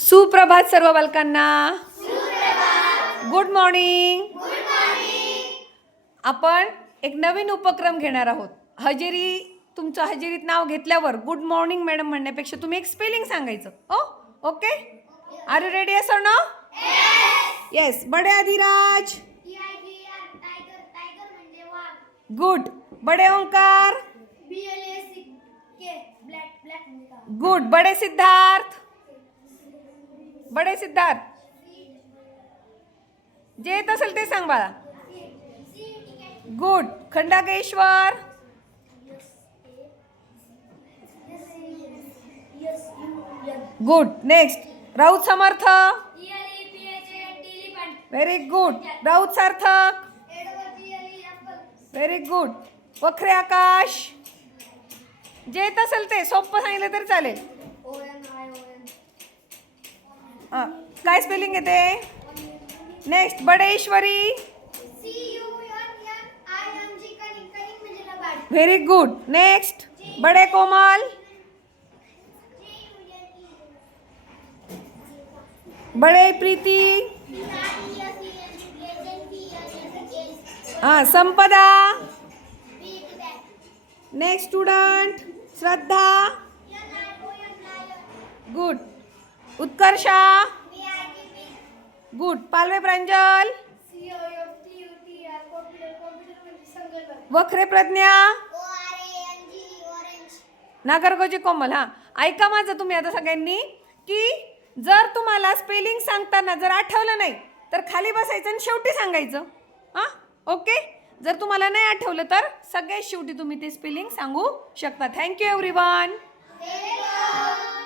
सुप्रभात सर्व बालकांना. Good morning. आपण एक नवीन उपक्रम घेणार आहोत. तुमचं हजेरीत नाव घेतल्यावर गुड मॉर्निंग मॅडम म्हणण्यापेक्षा तुम्ही एक स्पेलिंग सांगायचं. Okay, are you ready? Yes और no? Yes. Bade Adhiraj. Good. Bade Omkar. Good. Bade Siddharth. Bade Siddharth. जे येत असेल ते सांग बाळा. Good. Khandageshwar. Good. Next. Raut Samarth. Very good. Raut Sarthak. Very good. Wakhare Akash. जे येत असेल ते सोपं सांगितलं तरी चालेल. काय स्पेलिंग येते? Next. Badeshwari. Very good. Next. Bade Komal. Bade Preeti. Sampada. Next student. Shraddha. Good. Utkarsha. Good. Palve Pranjal. Vakhare Pragya. Nagargoje Komal. ऐका माझं तुम्ही आता सगळ्यांनी, की जर तुम्हाला स्पेलिंग सांगताना जर आठवलं नाही तर खाली बसायचं आणि शेवटी सांगायचं. ओके. जर तुम्हाला नाही आठवलं तर सगळ्यात शेवटी तुम्ही ते स्पेलिंग सांगू शकता. Thank you everyone.